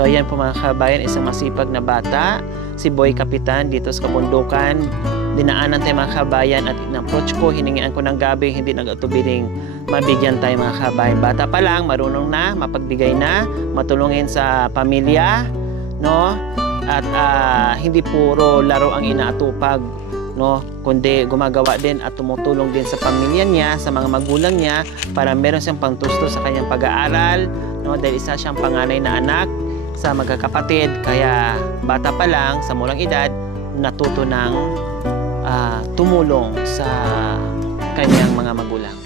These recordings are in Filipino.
So ayan po mga kabayan, isang masipag na bata, si Boy Kapitan dito sa kabundukan. Dinaanan tayo mga kabayan at in-approach ko, hiningian ko ng gabi, hindi nag-atubiling mabigyan tayo mga kabayan. Bata pa lang, marunong na, mapagbigay na, matulungin sa pamilya, no? At hindi puro laro ang inaatupag, no? Kundi gumagawa din at tumutulong din sa pamilya niya, sa mga magulang niya, para meron siyang pangtusto sa kanyang pag-aaral, no? Dahil isa siyang panganay na anak sa magkakapatid, kaya bata pa lang, sa mulang edad, natuto ng tumulong sa kanyang mga magulang.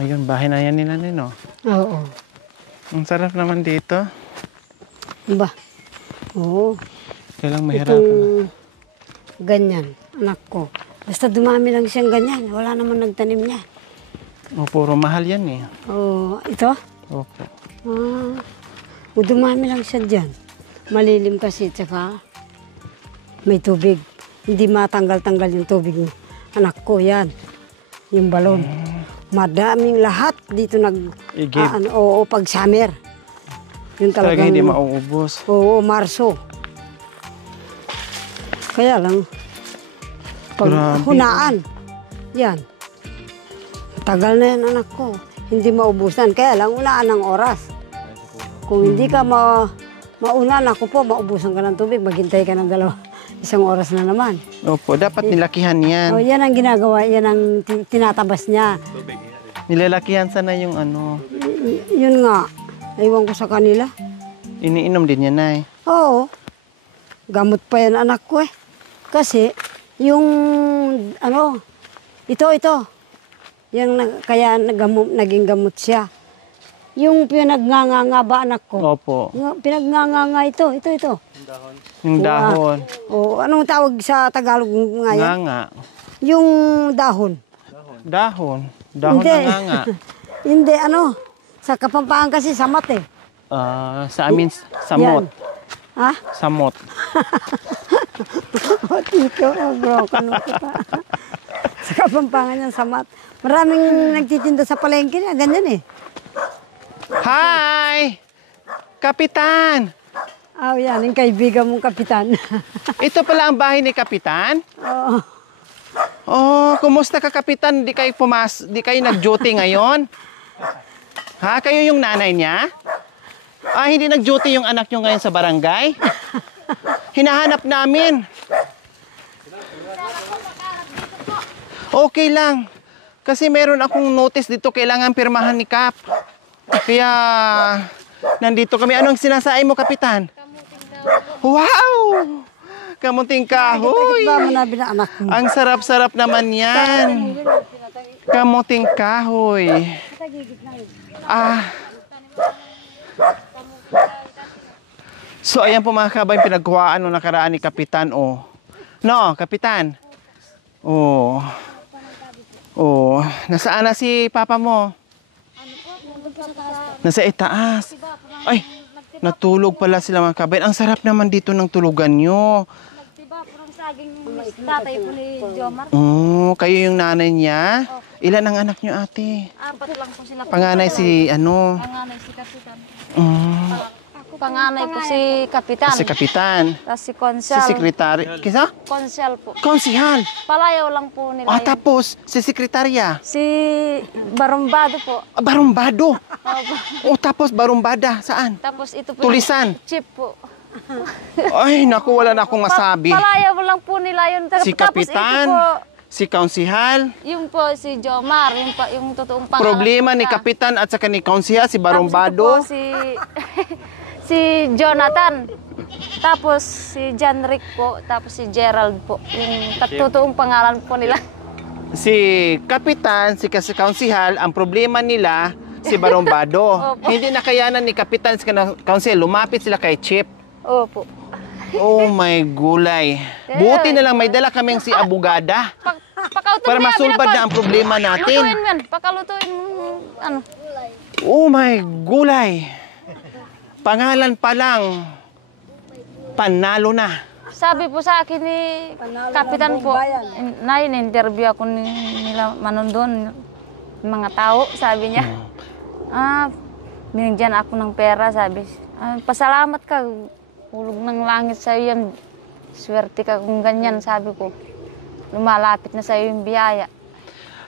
Ayun, bahay na yan nila Nino. Oo. Ang sarap naman dito. Ba? Oo. Kailang mahirapan na. Ganyan, anak ko. Basta dumami lang siyang ganyan. Wala naman nagtanim niya. O, puro mahal yan eh. Oo. Ito? Opo. Dumami lang siya dyan. Malilim kasi, tsaka may tubig. Hindi matanggal-tanggal yung tubig niya. Anak ko, yan. Yung balon. Madaming lahat dito oo, pag summer. Yung talagang hindi mauubos. Oo, Marso. Kaya lang, pag hunaan, yan. Tagal na yan anak ko. Hindi maubusan. Kaya lang, unaan ng oras. Kung hindi ka maunan, ako po, maubusan ka ng tubig, maghintay ka ng isang oras na naman. Opo, dapat nilakihan yan. Oh, yan ang ginagawa, yan ang tinatabas niya. Nilalakihan sana yung ano. Yun nga, aywan ko sa kanila. Iniinom din yan, Nay. Oo. Gamot pa yan anak ko eh. Kasi, yung, ito. Yan, kaya naging gamot siya. Yung pinagnanganga ba anak ko? Opo. Pinagnanganga ito. Yung dahon. O, anong tawag sa Tagalog ngayon? Nganga. Yung dahon. Dahon hindi. Na nganga. Hindi, sa Kapampangan kasi samat eh. Sa amin, samot. Yan. Ha? Samot. Tito, bro, kita. Sa Kapampangan yan, samat. Maraming nagtitinda sa palengke na, ganyan eh. Hi! Kapitan! Yan, yung kaibigan mong kapitan. Ito pala ang bahay ni Kapitan? Oo. Oh, kumusta ka Kapitan? Di kayo nag-duty ngayon? Ha? Kayo yung nanay niya? Hindi nag-duty yung anak niyo ngayon sa barangay? Hinahanap namin. Okay lang. Kasi meron akong notice dito, kailangan pirmahan ni Kap. Kaya, nandito kami. Anong sinasay mo, Kapitan? Wow! Kamuting kahoy. Ang sarap-sarap naman yan. Kamuting kahoy. So, ayan po mga kabayan, pinagkuhaan nung nakaraan ni Kapitan, oh. No, Kapitan? Oh. Oh. Nasaan na si Papa mo? Nasa itaas. Ay, natulog pala sila mga kabayan. Ang sarap naman dito ng tulugan nyo. Tatay po ni Jomar. Oh, kayo yung nanay niya? Ilan ang anak niyo, ate? 4 lang po sila. Panganay si Panganay si Kapitan. Panganay po si Kapitan. Si Kapitan. Tapos si Konsel. Si Sekretary. Kisa? Konsel po. Konsihal. Palayaw lang po nila yun. Tapos, si Sekretarya. Si Barumbado po. Barumbado. Tapos Barumbada. Saan? Tapos ito po. Tulisan. Chip po. Ay, naku, wala na akong masabi. Palayaw lang po nila yun. Si Kapitan. Si Konsihal. Yung po si Jomar. Yung totoong pangalan. Problema ni Kapitan at saka ni Konsihal, si Barumbado. Tapos ito po si Jonathan. Tapos si John Rick po. Tapos si Gerald po. Yung totoong pangalan po nila. Si Kapitan, si Konsihal, ang problema nila, si Barumbado. Hindi nakayanan ni Kapitan si Konsihal. Lumapit sila kay Chip. Opo. Oh my gulay. Buti na lang may dala kaming si Abogada. Pakautuin Para mo yan, masulbad na ang problema Lutuin natin. mo yan. Pakalutuin mo, ano. Oh my gulay. Pangalan pa lang, panalo na. Sabi po sa akin ni Kapitan po, na-interview ako nila manundon, mga tao, sabi niya. Binigyan ako ng pera, sabi. Pasalamat ka, hulog ng langit sa'yo yan. Swerte ka kung ganyan, sabi ko. Lumalapit na sa'yo yung biyaya.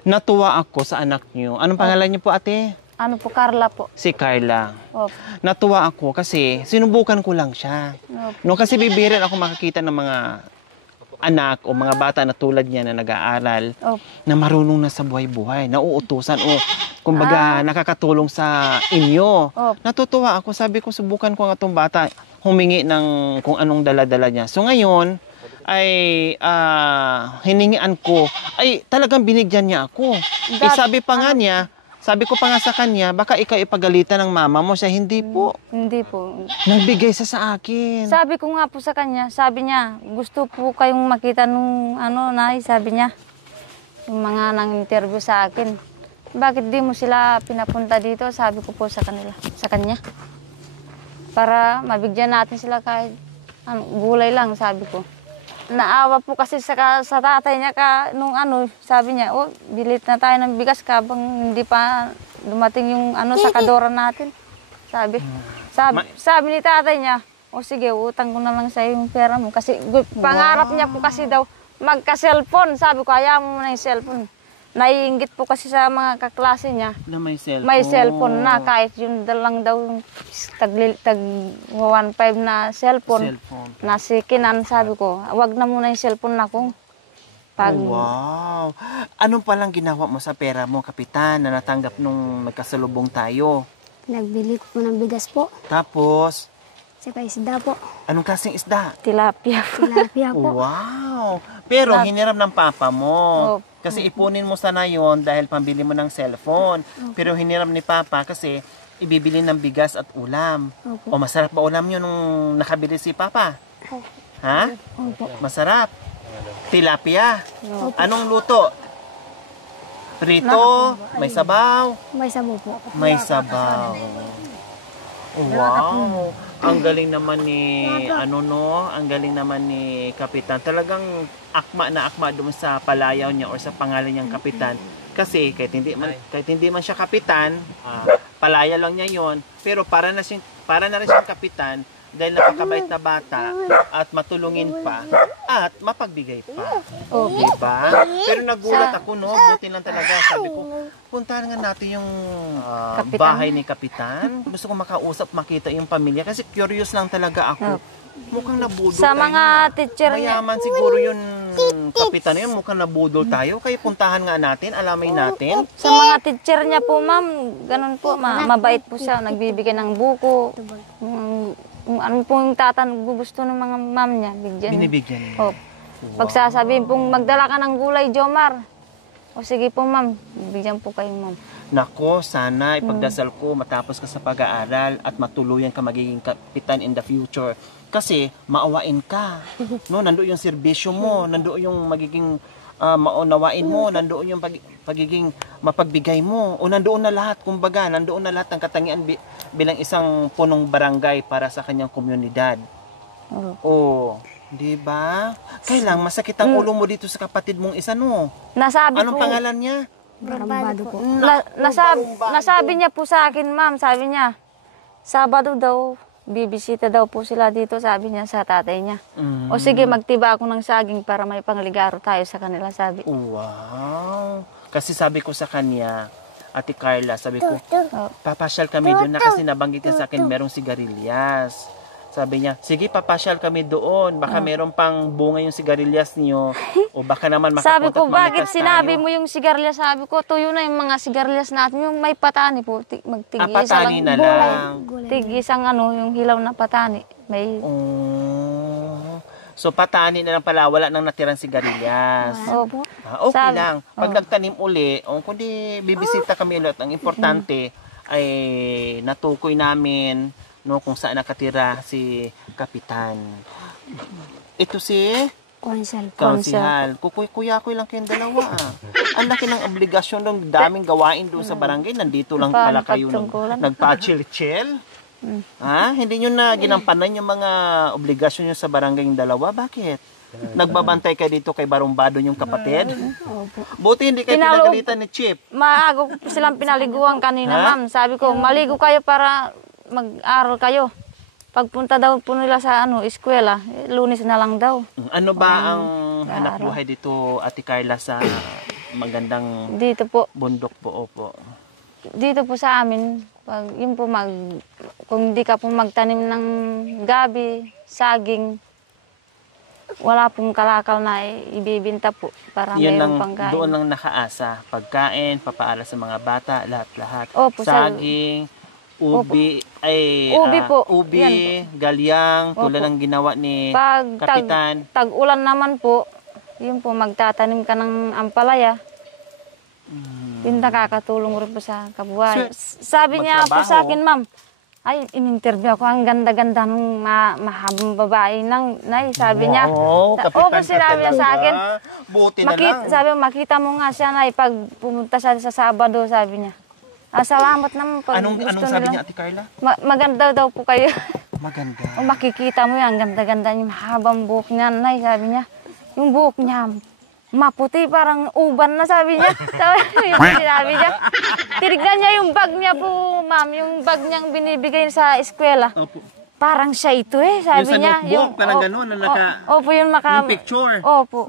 Natuwa ako sa anak niyo. Anong pangalan niyo po, ate? Ano po, Carla po. Si Carla. Opo. Natuwa ako kasi sinubukan ko lang siya. Opo. No, kasi bibirin ako makakita ng mga anak o mga bata na tulad niya na nag-aaral Opo. na marunong na sa buhay-buhay, nauutusan o kumbaga nakakatulong sa inyo. Opo. Natutuwa ako, sabi ko subukan ko nga itong bata humingi ng kung anong dala-dala niya. So ngayon ay hiningian ko, ay talagang binigyan niya ako. Sabi pa nga niya, sabi ko pa nga sa kanya, baka ikaw ipagalitan ng mama mo. Siya, hindi po. Hindi po. Nagbigay sa akin. Sabi ko nga po sa kanya, sabi niya, gusto po kayong makita nung nay, sabi niya. Yung mga nang interview sa akin. Bakit di mo sila pinapunta dito? Sabi ko po sa kanya. Para mabigyan natin sila kahit gulay lang, sabi ko. Naawa po kasi sa tatay niya nung sabi niya, bilit na tayo ng bigas habang hindi pa dumating yung sakadora natin. Sabi ni tatay niya, sige, utang ko na lang sa'yo yung pera mo. Kasi pangarap niya po kasi daw magka-cellphone. Sabi ko, hayaan mo na yung cellphone. Naiinggit po kasi sa mga kaklase niya. Na may cellphone. May cellphone na, kahit yung dalang daw yung tag 1.5 na cellphone. Na sikinan, sabi ko, wag na muna yung cellphone na ko. Wow! Anong palang ginawa mo sa pera mo, Kapitan, na natanggap nung magkasalubong tayo? Nagbili ko ng bigas po. Tapos, Saka isda po. anong klaseng isda? Tilapia. Tilapia po. Wow! Pero hiniram ng papa mo. Opo. Kasi ipunin mo sana yon dahil pambili mo ng cellphone. Pero hiniram ni papa kasi ibibili ng bigas at ulam. Opo. O masarap ba ulam nyo nung nakabili si papa? Ha? Opo. Masarap. Tilapia. Opo. Anong luto? Prito? May sabaw? May sabo po. May sabaw. Wow! Ang galing naman ni ang galing naman ni Kapitan. Talagang akma na akma doon sa palayaw niya or sa pangalan niyang Kapitan. Kasi kahit hindi man siya kapitan, palaya lang niya 'yon, pero para na rin siyang kapitan dahil napakabait na bata at matulungin pa at mapagbigay pa. Opo. Diba? Pero nagulat ako, no? Buti lang talaga. Sabi ko, puntahan nga natin yung Kapitan. bahay ni Kapitan. Gusto ko makausap, makita yung pamilya. Kasi curious lang talaga ako. Mukhang nabudol Sa tayo. mga teacher niya. Mayaman siguro yun, Kapitan na yun. Mukhang nabudol tayo. Kaya puntahan nga natin, alamay natin. Sa mga teacher niya po, ma'am, ganun po, mabait po siya. Nagbibigay ng buko. Kung ano po yung gusto ng mga ma'am niya, bigyan. Binibigyan niya. Opo. Pagsasabihin pong magdala ka ng gulay, Jomar. O sige po, ma'am. Bigyan po kayo, ma'am. Nako, sana ipagdasal ko matapos ka sa pag-aaral at matuluyan ka magiging kapitan in the future. Kasi maawain ka. No, nandoon yung serbisyo mo, nandoon yung magiging maunawain mo, nandoon yung pagiging mapagbigay mo, o nandoon na lahat, kumbaga, nandoon na lahat ng katangian bilang isang punong barangay para sa kanyang komunidad. Oh, di ba? Kailang masakit ang ulo mo dito sa kapatid mong isa, no? Anong pangalan niya? Barambado po. Nasabi niya po sa akin, ma'am, sabi niya, Sabado daw, bibisita daw po sila dito, sabi niya sa tatay niya. O sige, magtiba ako ng saging para may pangligaro tayo sa kanila, sabi. Wow! Kasi sabi ko sa kanya, Ate Carla, sabi ko, papasyal kami doon na kasi nabanggit niya sa akin merong sigarilyas. Sabi niya, sige, papasyal kami doon. Baka meron pang bunga yung sigarilyas niyo. O baka naman Sabi makapunta ko, at bakit mamitas sinabi tayo." mo yung sigarilyas? Sabi ko, tuyo na yung mga sigarilyas natin. Yung may patani po, magtigisa patani na lang. lang. Tigisang yung hilaw na patani. May... Oh. So patani na lang pala, wala nang natirang sigarilyas. Opo. Okay lang. Pag nagtanim uli, kundi bibisita kami ulit. Ang importante ay natukoy namin, no, kung saan nakatira si Kapitan. Ito si Konsel. Konsihal. Kuya-kuya lang kayong dalawa. Ang laki ng obligasyon ng daming gawain doon sa barangay. Nandito lang pala kayo nagpa-chill-chill. Ha? Hindi nyo na ginampanan yung mga obligasyon nyo sa barangay yung dalawa? Bakit? Nagbabantay kayo dito kay Barumbado yung kapatid? Buti hindi kayo pinagalitan ni Chip. Maago silang pinaliguan kanina, ma'am. Sabi ko, maligo kayo para mag-aral kayo. Pagpunta daw po nila sa eskwela, Lunes na lang daw. Ano ba ang hanap buhay dito, Ate Carla, sa magandang Dito po, bundok po? Opo. dito po sa amin, kung di ka po magtanim ng gabi, saging, wala pong kalakal na ibibinta po para Yun lang, mayroong pangkain. doon lang nakaasa. Pagkain, papaala sa mga bata, lahat-lahat. Opo, Saging, ubi, Ubi po. ubi, Yan galyang, tulad Opo. ng ginawa ni Pag Kapitan. tag-ulan naman po, yun po, magtatanim ka ng ampalaya. Yun nakakatulong rin po sa kabuhay. Sabi niya po sa akin, ma'am, ay, in-interview ako, ang ganda-ganda ng mahabang babae ng nay, sabi niya. Wow, Kapitan ka sinabi niya sa akin. Buti na lang. Sabi, makita mo nga siya, nay, pag pumunta siya sa Sabado, sabi niya. Salamat naman pag Anong gusto sabi nila. niya, Ate Carla? Maganda daw po kayo. Maganda. Makikita mo yan, ganda-ganda yung mahabang buhok niya, nay, sabi niya. Yung buhok niya, maputi, parang uban na, sabi niya. Sabi niya. Tinignan niya yung bag niya po, ma'am, yung bag niyang binibigay sa eskwela. Opo. Parang siya ito sabi Yung sa niya. notebook, parang gano'n, na Opo, yung yung picture. Opo.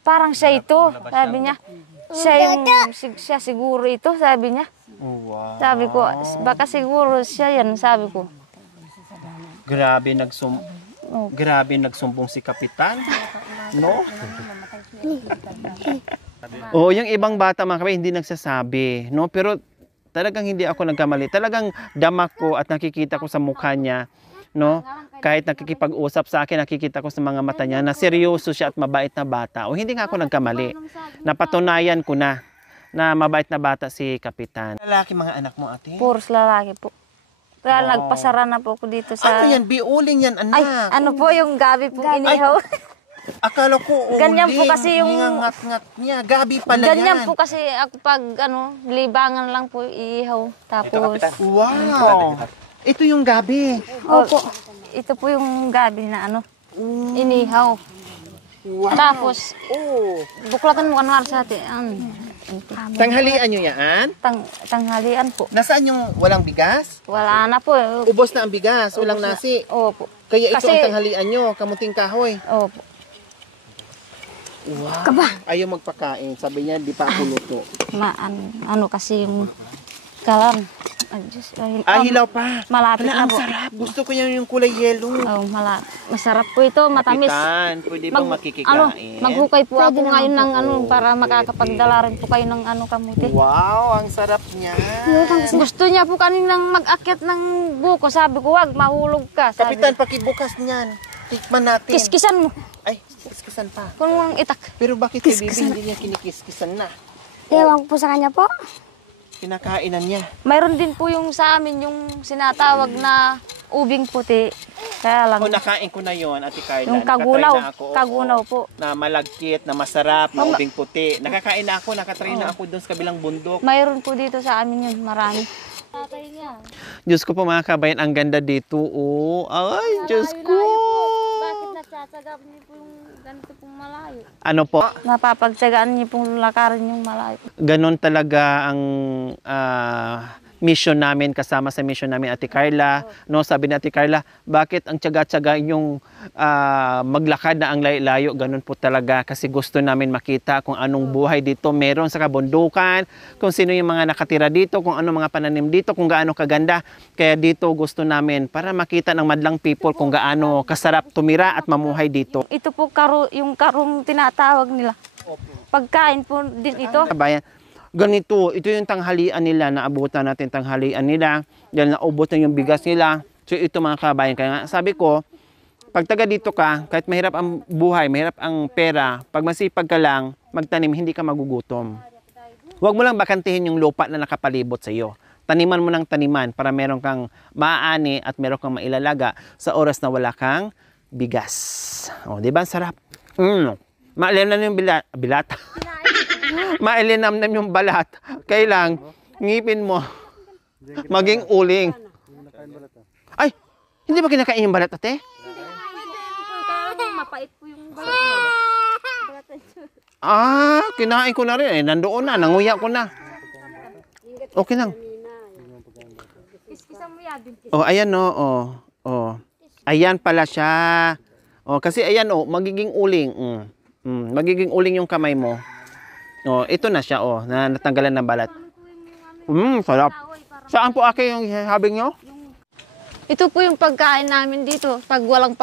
Parang siya ito, sabi niya. Siya siguro ito, sabi niya. Wow. Sabi ko, baka siguro siya yan, sabi ko. Grabe nagsumbong si Kapitan. No? Oo, yung ibang bata mga kapatid, hindi nagsasabi, no? Pero talagang hindi ako nagkamali. Talagang damak ko at nakikita ko sa mukha niya, no? Kahit nakikipag-usap sa akin, nakikita ko sa mga mata niya na seryoso siya at mabait na bata. O hindi nga ako nagkamali. Napatunayan ko na mabait na bata si Kapitan. Lalaki mga anak mo, ate? Puros lalaki po. Kaya nagpasara na po ako dito sa... Ano yan? Biuling yan, anak. Ay, ano po yung gabi pong inihaw? Akala ko uling. Ganyan po kasi yung... Ngat-ngat niya. Gabi pala Ganyan yan. po kasi ako pag libangan lang po iihaw. Tapos... Wow. Ito yung gabi. Opo. Ito po yung gabi na inihaw. Wow. Tapos, buklatan mo kanwar sa atin. Tanghalian nyo yan? Tanghalian po. Nasaan yung walang bigas? Wala na po. Ubos na ang bigas, walang nasi. Opo. Kaya ito Kasi- ang tanghalian nyo, kamuting kahoy. Opo. Wow. Ayaw magpakain. Sabi niya, di pa ako luto. Kasi yung kalan. Ay, Diyos. Hilaw pa. Malapit Wala, na ang po. sarap. Gusto ko yung kulay yellow. Masarap po ito, matamis. Kapitan, pwede bang makikikain? Maghukay po ako ngayon ng para makakapagdala rin po kayo ng kamuti. Wow, ang sarap niya. Gusto niya po kaninang mag-akyat ng buko. Sabi ko, wag, mahulog ka. Sabi Kapitan, pakibukas niyan. Tikman natin. kiskisan mo. Ay, kiskisan pa. Kung mong itak. Pero bakit si Bibi hindi niya kinikiskisan na? Ewan ko po sa kanya po. Kinakainan niya. Mayroon din po yung sa amin, yung sinatawag na ubing puti. Kaya lang, Ako nakain ko na yon, Ate Carla. yung Nakatry kagunaw. na ako, oo. Kagunaw po. Na malagkit, na masarap, na ubing puti. Nakakain na ako, nakatry na ako doon sa kabilang bundok. Mayroon po dito sa amin yun, marami. Diyos ko po mga kabayan, ang ganda dito. Oh. Ay, Diyos ko. Bakit natsatsagaan niyo po yung ganito pong malayo? Ano po? Napapagtsagaan niyo pong lakarin yung malayo. Ganon talaga ang mission namin, kasama sa mission namin Ate Carla. No, sabi ni Ate Carla, bakit ang tiyaga-tiyaga yung maglakad na ang layo-layo? Ganon po talaga kasi gusto namin makita kung anong buhay dito meron sa kabundukan, kung sino yung mga nakatira dito, kung anong mga pananim dito, kung gaano kaganda. Kaya dito gusto namin para makita ng madlang people kung gaano kasarap tumira at mamuhay dito. Ito po yung karong tinatawag nila. Pagkain po din ito. Kabayan, ganito, ito yung tanghalian nila, naabutan natin tanghalian nila, dahil naubos na yung bigas nila. So ito mga kabayan, kaya nga sabi ko, pag taga dito ka, kahit mahirap ang buhay, mahirap ang pera, pag masipag ka lang, magtanim, hindi ka magugutom. Huwag mo lang bakantihin yung lupa na nakapalibot sa iyo. Taniman mo ng taniman para meron kang maaani at meron kang mailalaga sa oras na wala kang bigas. O, di ba? Sarap. Maalinam yung bilat. Maalinam yung balat. Kailang, ngipin mo, maging uling. Ay, hindi ba kinakain yung balat, ate? Mapait po yung balat. Kinain ko na rin. Nandoon na, nanguya ko na. Okay lang. Kiskisan mo yan. Ayan Ayan pala siya. Kasi ayan magiging uling. Magiging uling yung kamay mo. Ito na siya na natanggalan ng balat. Sarap. Saan po yung habing nyo? Ito po yung pagkain namin dito. Pag walang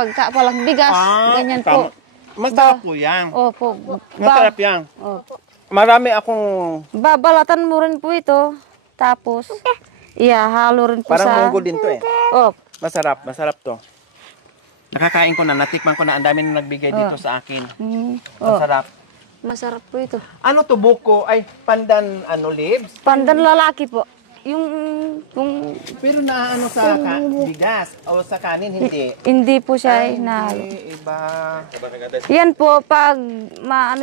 bigas, ganyan po. Masarap po yan. Opo. Masarap yan. Opo. Marami akong... Babalatan mo rin po ito. Tapos, halo rin po Parang sa... munggo din to Opo. Masarap to. Nakakain ko na, natikman ko na, ang dami na nagbigay dito sa akin. Masarap. Masarap po ito. Ano to, buko? Ay, pandan, leaves? Pandan lalaki po. Yung Pero naano sa bigas o sa kanin, hindi. hindi po siya na... Iba. Yan po, pag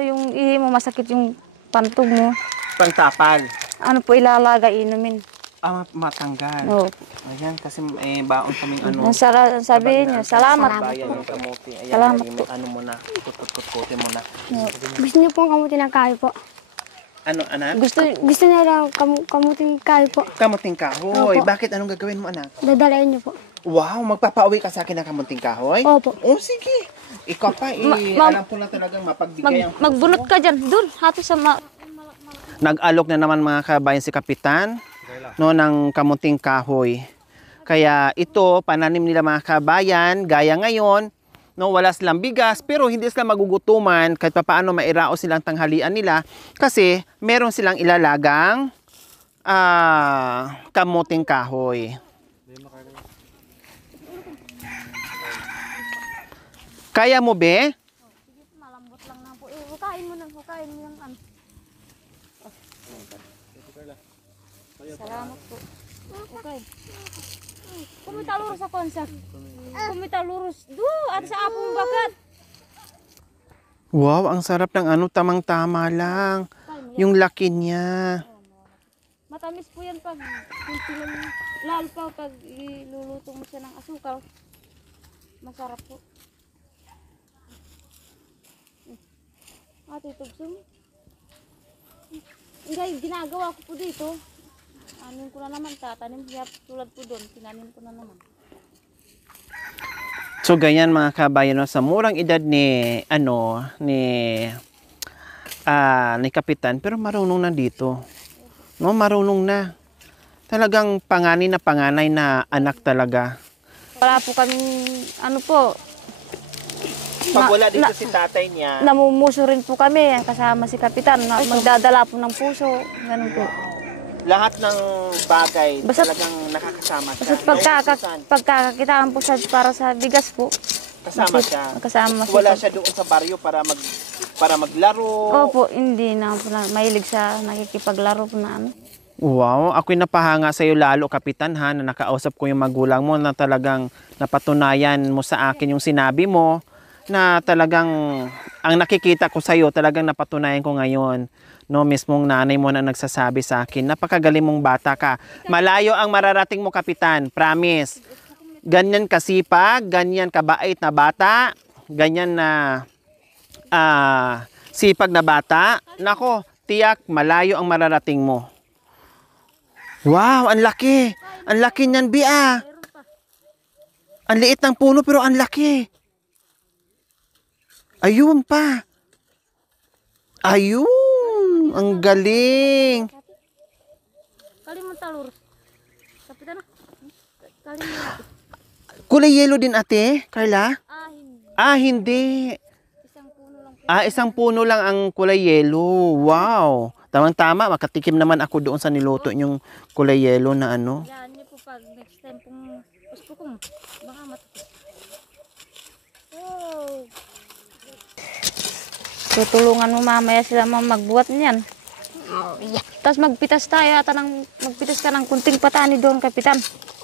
yung ihi mo, masakit yung pantog mo, Pangtapal. ano po ilalagay, inumin. Matanggal. Oo. Ayan, kasi baon kaming Sabihin niyo, salamat. bayan yung kamuti. Ayan, Salamat laging po. mo na, kut-kut-kutin mo na. Gusto niyo pong kamutin ng kahoy po? Ano, anak? Gusto niyo lang kamutin kahoy po? Kamuting kahoy. Opo. Bakit? Anong gagawin mo, anak? Dadalayan niyo po. Wow, magpapauwi ka sa akin ng kamuting kahoy? Opo. Sige. Ikaw pa, alam ko na talagang mapagbigay ang Magbunot ka dyan, dun, hati sa Nag-alok na naman mga kabayan si Kapitan ng kamuting kahoy. Kaya ito, pananim nila mga kabayan, gaya ngayon, wala silang bigas, pero hindi sila magugutuman kahit paano mairao silang tanghalian nila kasi meron silang ilalagang kamuting kahoy. Kaya mo, be? malambot lang na po. Hukain mo yung ano. Salamat po. Okay. Kumita lurus sa konser. Kumita lurus. At sa apong bagat. Wow, ang sarap ng tamang-tama lang. Yung laki niya. Matamis po yan pag lalo pa pag iluluto mo siya ng asukal. Masarap po. Ate, tugso mo. Hindi, ginagawa ko po dito. Anin ko na naman, tatanim siya tulad po doon. Tinanim ko na naman. So ganyan mga kabayan, sa murang edad ni Kapitan, pero marunong na dito. Marunong na. Talagang panganay na anak talaga. Wala po kaming Pag wala dito si tatay niya, namumuso rin po kami kasama si Kapitan. Magdadala po ng puso. Ganun po. lahat ng bagay Basta- talagang nakakasama siya. Basta pagkakakitaan po para sa bigas po. Kasama siya. Kasama siya. Wala siya doon sa baryo para maglaro. Opo, hindi na po mahilig sa nakikipaglaro po na ano. Wow, ako'y napahanga sa iyo lalo, Kapitan, na nakausap ko yung magulang mo na talagang napatunayan mo sa akin yung sinabi mo na talagang ang nakikita ko sa iyo talagang napatunayan ko ngayon. No, mismong nanay mo na nagsasabi sa akin, napakagaling mong bata ka. Malayo ang mararating mo, Kapitan, promise. Ganyan kasipag, ganyan kabait na bata, ganyan na sipag na bata. Nako, tiyak malayo ang mararating mo. Wow, ang laki. Ang laki niyan, Bia. Ang liit ng puno pero ang laki. Ayun pa. Ayun. Ang galing. Kali mo talur. Kapitan na. Kali mo natin. Kulay yellow din, ate, Carla? Hindi. Hindi. Isang puno lang po. Isang puno lang ang kulay yellow. Wow. Tamang-tama, makatikim naman ako doon sa niluto yung kulay yellow na ano. Yan niyo po pag next time kung gusto ko. Baka matikip. Oh. Tutulungan mo mamaya sila magbuhat niyan. Oh, yeah. Tapos magpitas tayo magpitas ka ng kunting patani doon, Kapitan.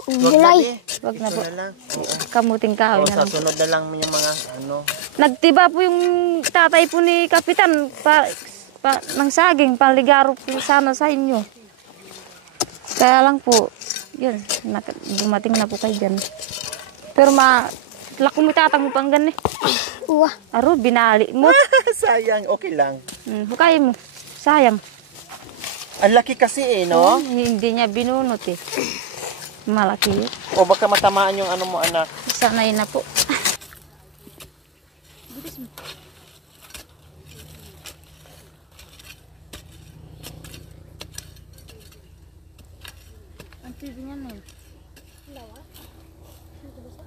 Gulay. Wag na Ito po. na lang. Kamuting kahoy O, na sa lang. sunod na lang yung mga ano. Nagtiba po yung tatay po ni Kapitan ng saging, paligaro po sana sa inyo. Kaya lang po, yun, dumating na po kayo dyan. Pero lako mo tatang mo pang ganun eh. Uwa. Aro, binali mo. Sayang, okay lang. Hukay mo. Sayang. Ang laki kasi no? Hindi niya binunot eh. Malaki yun. O baka matamaan yung ano mo, anak. Sanay na po.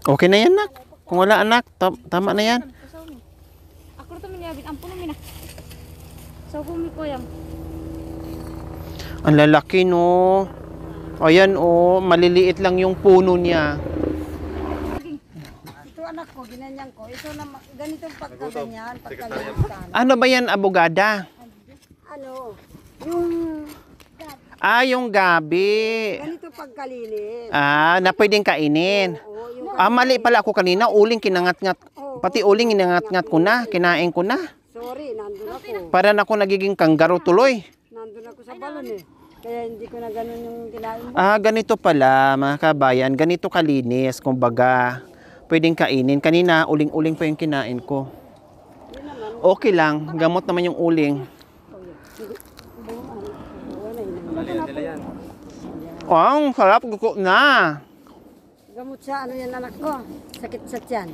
Okay na yan, nak. Kung wala, anak, tama na yan. Ako ito minyabit. Ampun namin ah. So kumi ko yan. Ang lalaki, no? Ayan, oh, maliliit lang yung puno niya. Ito anak ko, ginanyan ko. Ito na, ganitong pagkaganyan, pagkalimutan. Ano ba yan, abogada? Ano, yung Ah, yung gabi. ganito pagkalinis. Ah, na pwedeng kainin. Oo, yung Ah, mali pala ako kanina. Uling kinangat-ngat. Pati uling inangat-ngat ko na. Kinain ko na. sorry, nandun ako. Para na ako nagiging kanggaro tuloy. Nandun ako sa balon eh. Kaya hindi ko na ganun yung kinain mo. Ah, ganito pala, mga kabayan. Ganito kalinis, kumbaga. Pwedeng kainin. Kanina, uling-uling pa yung kinain ko. Okay lang. Gamot naman yung uling. Oh, ang sarap. Gusto na. Gamot sa ano yan anak ko, sakit sa tiyan.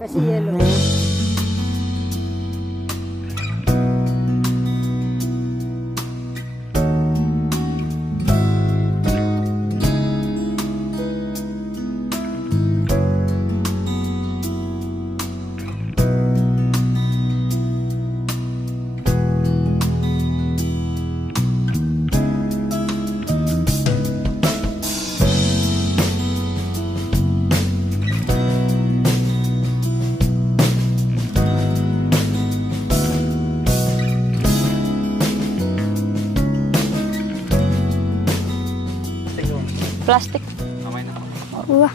Kasi yellow. Plastic. Uwa.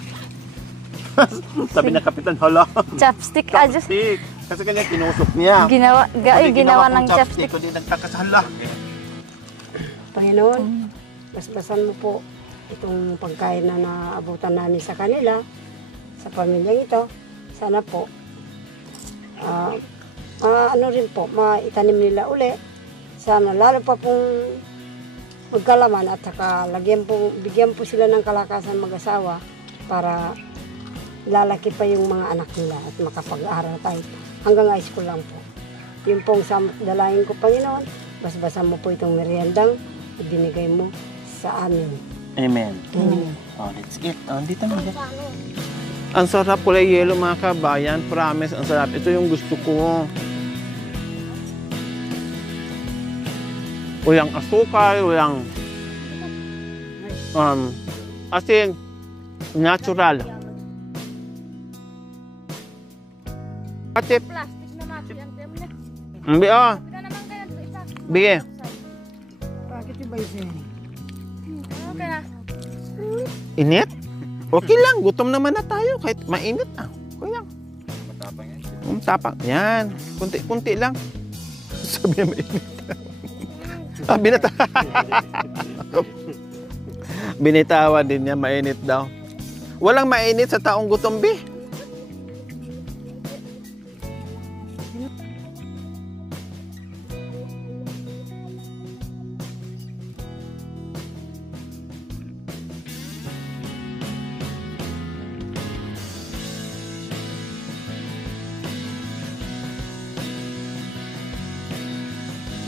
Sabi na kapitan, hala. Chopstick aja. Chopstick. Kasi kanya kinusok niya. Ginawa ng chopstick. Kundi nagkakasala. Panginoon, basbasan mo po itong pagkain na naabutan namin sa kanila, sa pamilyang ito. Sana po, ano rin po, maitanim nila uli. Sana lalo pa pong magkalaman at saka bigyan po sila ng kalakasan mag-asawa para lalaki pa yung mga anak nila at makapag-aaral tayo. Hanggang high school lang po. Yung pong dalangin ko, Panginoon, basbasan mo po itong meriendang ibinigay mo sa amin. Amen. Oh, let's eat. Oh, dito na. Ang sarap kulay yellow, mga kabayan. Promise, ang sarap. Ito yung gusto ko. Walang asukal, walang asin, natural. Atip. Plastic na mati ang tem niya. Mbi, oh. Pila naman kayo isa. Bige. Bakit yung baysin? Okay na. Init? Okay lang. Gutom naman na tayo. Kahit mainit. Okay lang. Matapang yan. Tapang. Yan. Kunti lang. Sabi na mainit. Binitawan din niya. Mainit daw. Walang mainit sa taong gutom, Bi.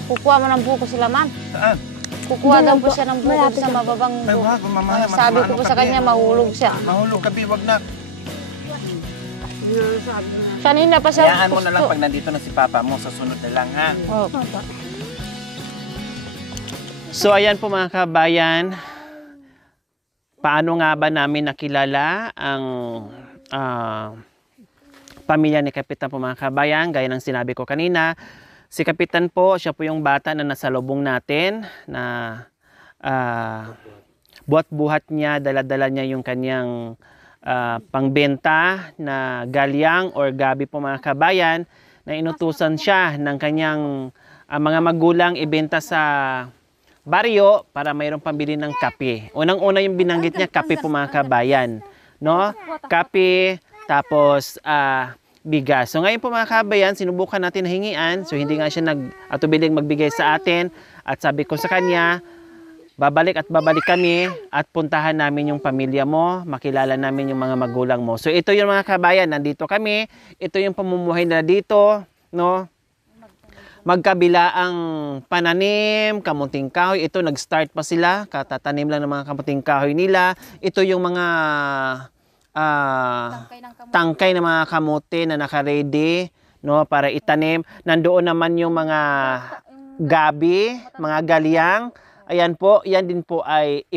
Kukuha mo ng buko sila, man. Saan? Kukuha daw po siya ng buko Malapit sa lang. mababang Ay, buko. wag, mamaya, Sabi ko po sa kanya, mahulog siya. Mahulog ka, Bi. Wag na. Kanina pa siya. Hayaan mo na lang pag nandito na si Papa mo. Sa sunod na lang, ha? Oh. So, ayan po mga kabayan. Paano nga ba namin nakilala ang pamilya ni Kapitan po, mga kabayan? Gaya ng sinabi ko kanina, si Kapitan po, siya po yung bata na nasa lubong natin na buhat-buhat niya, dala-dala niya yung kanyang pangbenta na galyang or gabi po mga kabayan, na inutusan siya ng kanyang mga magulang ibenta sa baryo para mayroong pambili ng kape. Unang-una yung binanggit niya, kape po mga kabayan. No? Kape, tapos bigas. So ngayon po mga kabayan, sinubukan natin na hingian. So hindi nga siya atubiling magbigay sa atin. At sabi ko sa kanya, babalik kami at puntahan namin yung pamilya mo, makilala namin yung mga magulang mo. So ito yung mga kabayan, nandito kami. Ito yung pamumuhay na dito, no? Magkabila ang pananim, kamuting kahoy. Ito, nag-start pa sila. Katatanim lang ng mga kamuting kahoy nila. Ito yung mga tangkay ng mga kamote na naka-ready, no, para itanim. Nandoon naman yung mga gabi, mga galyang. Ayan po, yan din po ay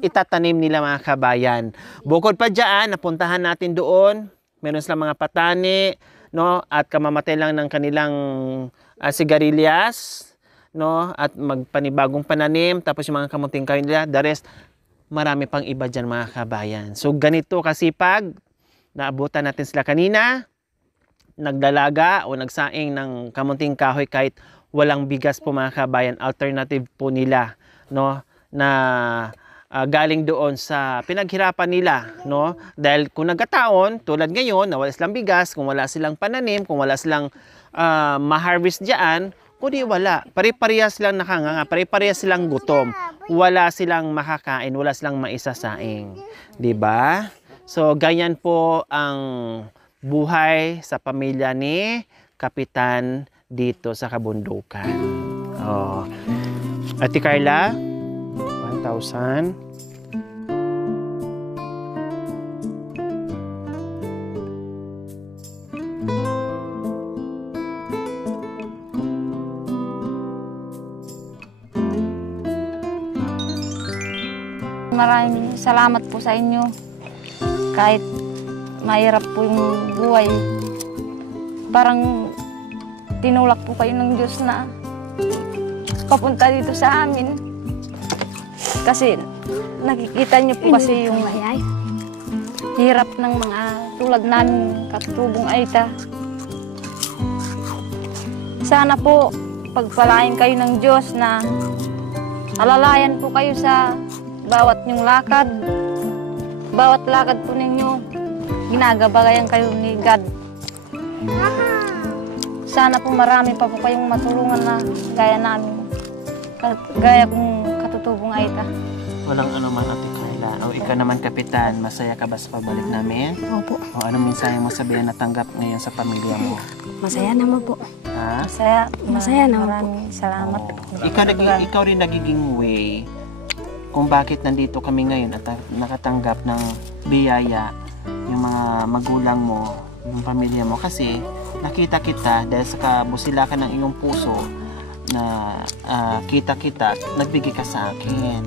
itatanim nila mga kabayan. Bukod pa dyan, napuntahan natin doon. Meron silang mga patani, no, at kamamatay lang ng kanilang sigarilyas, no, at magpanibagong pananim, tapos yung mga kamuting kahoy nila, the rest, marami pang iba dyan mga kabayan. So ganito kasipag, naabutan natin sila kanina, nagdalaga o nagsaing ng kamuting kahoy kahit walang bigas po mga kabayan, alternative po nila, no, na galing doon sa pinaghirapan nila, no? Dahil kung nagkataon, tulad ngayon, na wala silang bigas, kung wala silang pananim, kung wala silang ma-harvest diyan, kundi wala. Pare-parehas silang nakanganga, pare-parehas silang gutom. Wala silang makakain, wala silang maisasaing. 'Di ba? So, ganyan po ang buhay sa pamilya ni Kapitan dito sa kabundukan. Oh. Ate Carla, 1,000. Maraming salamat po sa inyo. Kahit mahirap po yung buhay, parang tinulak po kayo ng Diyos na papunta dito sa amin. Kasi nakikita niyo po kasi yung hirap ng mga tulad namin, katutubong Aita. Sana po pagpalain kayo ng Diyos na alalayan po kayo sa bawat nyong lakad. Bawat lakad po ninyo, ginagabayan kayo ni God. Sana po marami pa po kayong matulungan na gaya namin. Gaya kong katutubong Aita. Walang anuman, Ate Carla. O ikaw naman, Kapitan, masaya ka ba sa pagbalik namin? Opo. O anong mensahe mo sabihin na tanggap ngayon sa pamilya mo? Masaya naman po. Ha? Masaya naman po. Maraming salamat. Ikaw rin nagiging way kung bakit nandito kami ngayon at nakatanggap ng biyaya yung mga magulang mo, yung pamilya mo. Kasi nakita kita dahil sa kabusilakan ng iyong puso na kita-kita, nagbigay ka sa akin.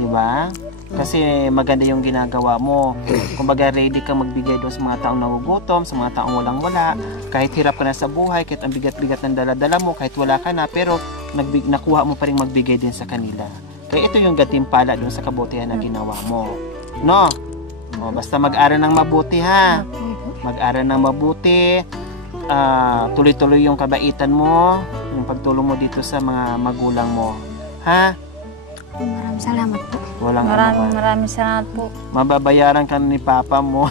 Diba? Kasi maganda yung ginagawa mo. Kumbaga ready kang magbigay doon sa mga taong nagugutom, sa mga taong walang-wala. Kahit hirap ka na sa buhay, kahit ang bigat-bigat ng dala-dala mo, kahit wala ka na, pero nakuha mo pa rin magbigay din sa kanila. Kaya ito yung gatimpala doon sa kabutihan na ginawa mo. No? O, basta mag-aral ng mabuti ha. Mag-aral ng mabuti. Tuloy-tuloy yung kabaitan mo, yung pagtulong mo dito sa mga magulang mo. Ha? Maraming salamat po. Walang Maraming salamat po. Mababayaran ka ni Papa mo.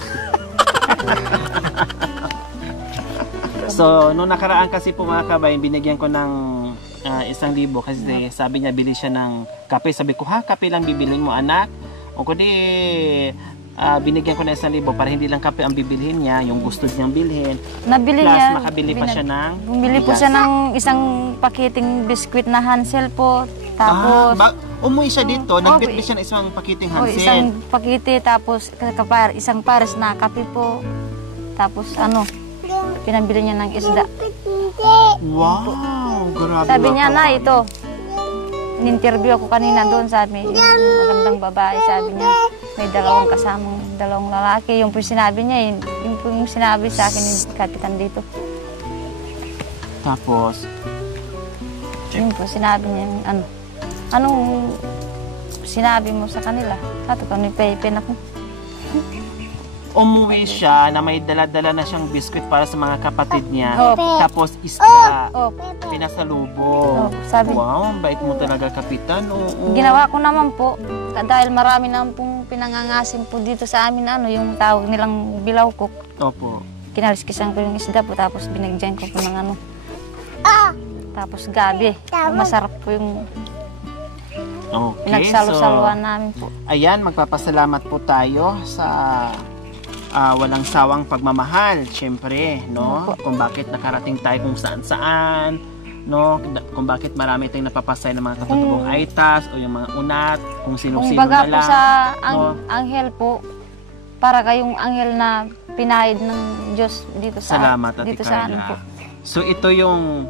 So, nung nakaraan kasi po mga kabayan, binigyan ko ng 1,000 kasi sabi niya bili siya ng kape. Sabi ko, ha, kape lang bibilin mo anak? O kundi binigyan ko na 1,000 para hindi lang kape ang bibilhin niya, yung gusto niyang bilhin. Nabili Plus, niya. makabili pa siya ng Bumili po bigas. siya ng isang pakiting biskwit na Hansel po. Tapos, umuwi siya dito, nagbitbit siya ng isang pakiting Hansel. isang pakiti, tapos isang pares na kape po. Tapos pinabili niya ng isda. Wow, grabe. Sabi niya na ito. In-interview ako kanina doon, sabi, yung magandang babae, sabi niya, may dalawang lalaki. Yung po sinabi niya, yung po yung sinabi sa akin ni Kapitan dito. Tapos, Yun po, sinabi niya, anong sinabi mo sa kanila. Sabi ko, may pen ako. Umuwi siya na may dala-dala na siyang biskwit para sa mga kapatid niya. Opo. Tapos isda. Opo. Pinasalubong. Opo, sabi. Wow, ang bait mo talaga, Kapitan. Oo. Ginawa ko naman po, dahil marami naman pong pinangangasim po dito sa amin, yung tawag nilang bilawkok. Opo. Kinaliskisan ko yung isda po, tapos binagyan ko po ng tapos gabi. Masarap po yung Okay, pinagsalo-saluan namin po. Ayan, magpapasalamat po tayo sa walang sawang pagmamahal, syempre, no? Kung bakit nakarating tayo kung saan-saan, no? Kung bakit marami tayong napapasay ng mga katutubong aitas o yung mga unat, kung sino-sino Kung baga na po lang. sa no? anghel po, para kayong anghel na pinahid ng Diyos dito sa Salamat, Ate dito sa amin po. Carla. So ito yung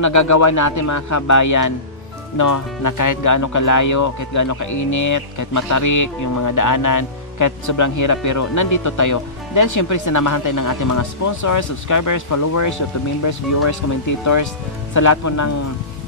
nagagawa natin mga kabayan, no, na kahit gaano kalayo, kahit gaano kainit, kahit matarik yung mga daanan, kahit sobrang hirap, pero nandito tayo. Dahil syempre sinamahan tayo ng ating mga sponsors, subscribers, followers, YouTube members, viewers, commentators, sa lahat po ng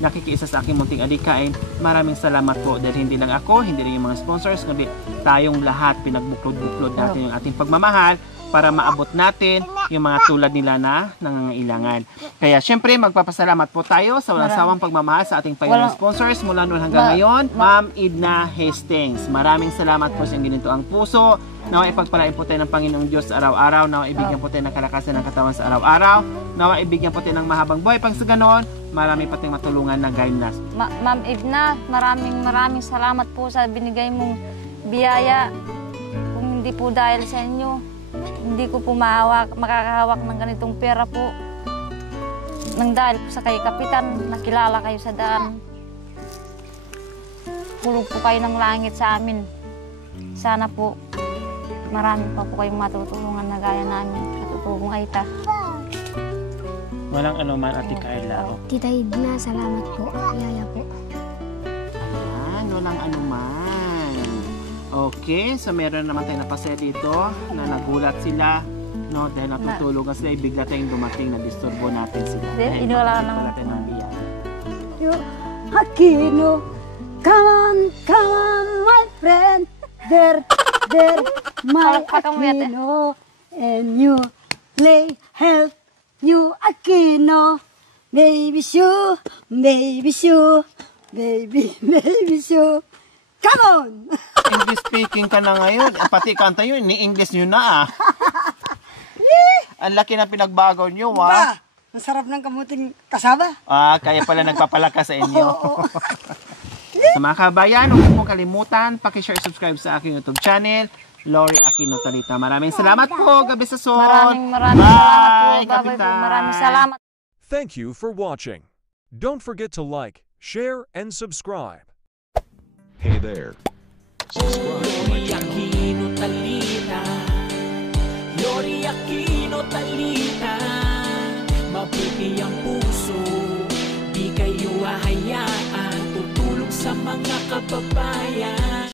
nakikiisa sa aking munting adikain. Maraming salamat po dahil hindi lang ako, hindi lang yung mga sponsors, kundi tayong lahat pinagbuklod-buklod natin yung ating pagmamahal para maabot natin yung mga tulad nila na nangangailangan. Kaya syempre magpapasalamat po tayo sa walang sawang pagmamahal sa ating Panginoon sponsors mula noon hanggang ngayon. Ma'am Edna Hastings, maraming salamat po sa inyong ginito ang puso. Nawa ipagpalain po tayo ng Panginoong Diyos araw-araw. Nawa ibigyan po tayo ng kalakasan ng katawan sa araw-araw. Nawa ibigyan po tayo ng mahabang buhay. Pang sa ganon, marami pa tayong matulungan na guidance. Ma'am Edna, maraming salamat po sa binigay mong biyaya. Kung hindi po dahil sa inyo, hindi ko po makakahawak ng ganitong pera po. Nang dahil po sa kay Kapitan, nakilala kayo sa daan. Hulog po kayo ng langit sa amin. Sana po, marami pa po kayong matutulungan na gaya namin. Katutubong Aita. Walang anuman, Ate Carla. Tita Edna, salamat po. Yaya po. Ayan, walang anuman. Okay, so meron naman tayo napasaya dito na nagulat sila, no, dahil natutulog sila, bigla tayong dumating na disturbo natin sila. Iniwala ka natin ng biya. Aquino, come on, my friend. There, my Aquino. And you play help you Aquino. Baby shoe, baby shoe, baby shoe. Come on! English speaking ka na ngayon. Pati kanta yun, ni-English nyo na Ang laki na pinagbago nyo, Ba, ang sarap ng kamuting kasaba. Kaya pala nagpapalakas sa inyo. Sa mga kabayan, huwag pong kalimutan, pakishare, subscribe sa aking YouTube channel, Lori Aquino Talita. Maraming salamat po, gabi sa son. Maraming salamat po. Bye Kapitan. po. Maraming salamat. Thank you for watching. Don't forget to like, share, and subscribe. Hey there. Subscribe to my channel. Aquino Talita, Lori Aquino Talita, mabuti ang puso, di kayo hahayaan, tutulong sa mga kababayan.